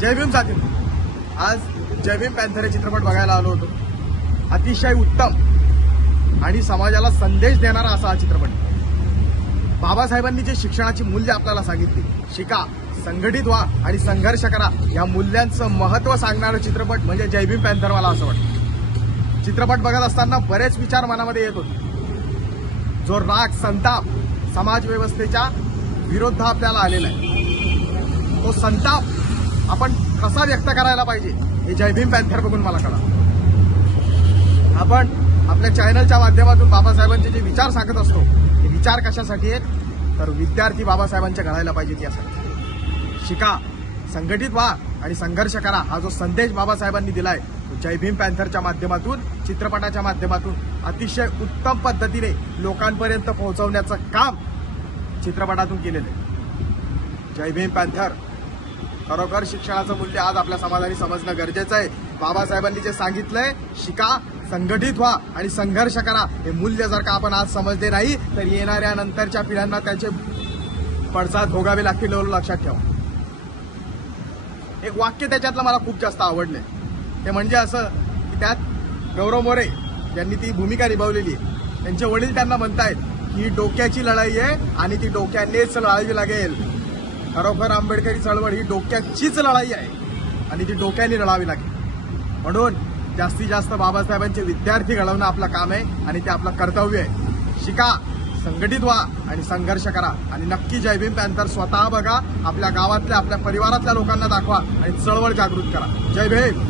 जय भीम साथी, आज जय भीम पॅन्थर हे चित्रपट बघायला आलो होतो. अतिशय उत्तम आणि समाजाला संदेश देणारा असा हा चित्रपट. बाबासाहेबांनी जे शिक्षणाची मूल्य आपल्याला सांगितली, शिका, संघटित व्हा आणि संघर्ष करा, या मूल्यांचं महत्त्व सांगणारा चित्रपट म्हणजे जय भीम पॅन्थर. मला असं वाटतं चित्रपट बघत असताना बरेच विचार मनामध्ये येत होते. जो राग, संताप समाज व्यवस्थेच्या विरोध आपल्याला आलेला आहे, तो संताप आपण कसा व्यक्त करायला पाहिजे हे जय भीम पॅन्थर बघून मला कळलं. आपण आपल्या चॅनलच्या माध्यमातून बाबासाहेबांचे जे विचार सांगत असतो, हे विचार कशासाठी आहेत तर विद्यार्थी बाबासाहेबांच्या घडायला पाहिजेत यासाठी. शिका, संघटित व्हा आणि संघर्ष करा, हा जो संदेश बाबासाहेबांनी दिलाय तो जय भीम पॅन्थरच्या माध्यमातून, चित्रपटाच्या माध्यमातून अतिशय उत्तम पद्धतीने लोकांपर्यंत पोहोचवण्याचं काम चित्रपटातून केलेलं आहे. जय भीम पॅन्थर. खरोखर शिक्षणाचं मूल्य आज आपल्या समाजाने समजणं गरजेचं आहे. बाबासाहेबांनी जे सांगितलंय, शिका, संघटित व्हा आणि संघर्ष करा, हे मूल्य जर का आपण आज समजले नाही तर येणाऱ्या नंतरच्या पिढ्यांना त्याचे पडसाद भोगावे लागतील. लक्षात ठेवा. एक वाक्य त्याच्यातलं मला खूप जास्त आवडलंय. ते म्हणजे असं की त्यात गौरव मोरे यांनी ती भूमिका निभावलेली आहे. त्यांचे वडील त्यांना म्हणतायत की ही डोक्याची लढाई आहे आणि ती डोक्यानेच लढावी लागेल. खरोखर आंबेडकरी चळवळ ही डोक्याचीच लढाई आहे आणि ती डोक्याने लढावी लागेल. म्हणून जास्तीत जास्त बाबासाहेबांचे विद्यार्थी घडवणं आपलं काम आहे आणि ते आपलं कर्तव्य आहे. शिका, संघटित व्हा आणि संघर्ष करा आणि नक्की जय भीम पॅन्थर स्वतः बघा, आपल्या गावातल्या, आपल्या परिवारातल्या लोकांना दाखवा आणि चळवळ जागृत करा. जय भीम.